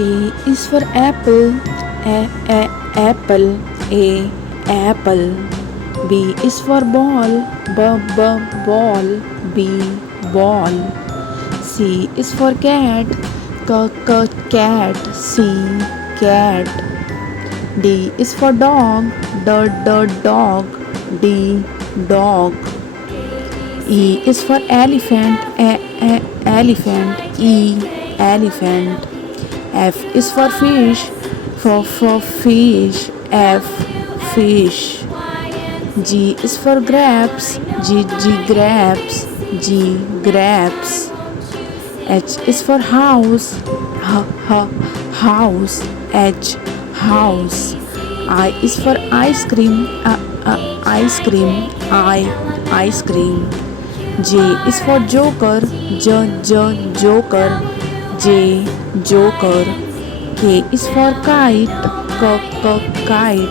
A is for apple, apple, A apple. B is for ball, ball, B ball. C is for cat, cat, C cat. D is for dog, dog, D dog. E is for elephant, elephant, E elephant. F is for fish, for fish, F fish. G is for grapes, G grapes, G grapes. H is for house, house, H house. I is for ice cream, ice cream, ice cream. J is for joker, joker, J joker. K is for kite, kite,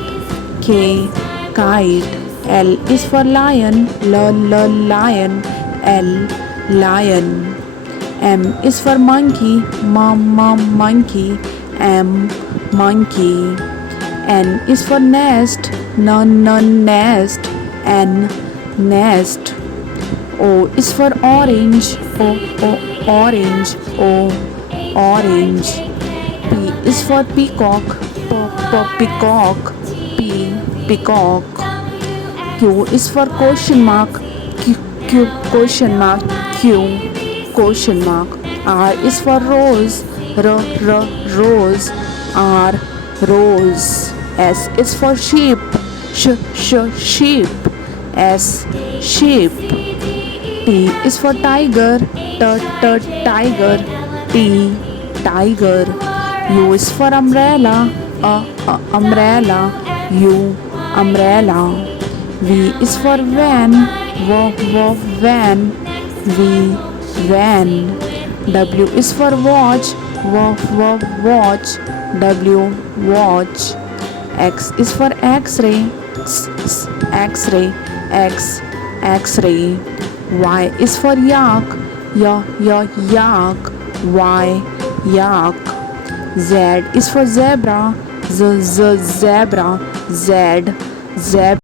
K kite. L is for lion, lion, L lion. M is for monkey, monkey, M monkey. N is for nest, nest, N nest. O is for orange, orange, O orange. P is for peacock, peacock, P peacock. Q is for question mark, question mark, Q question mark. R is for rose, rose, R rose. S is for sheep, sheep, S sheep. T is for tiger, tiger, T tiger. U is for umbrella, umbrella, U umbrella. V is for van, van, V van. W is for watch, watch, W watch. X is for x-ray, x-ray, x-ray. Y is for yak, yak, Y yak. Z is for zebra, zebra, Z zebra.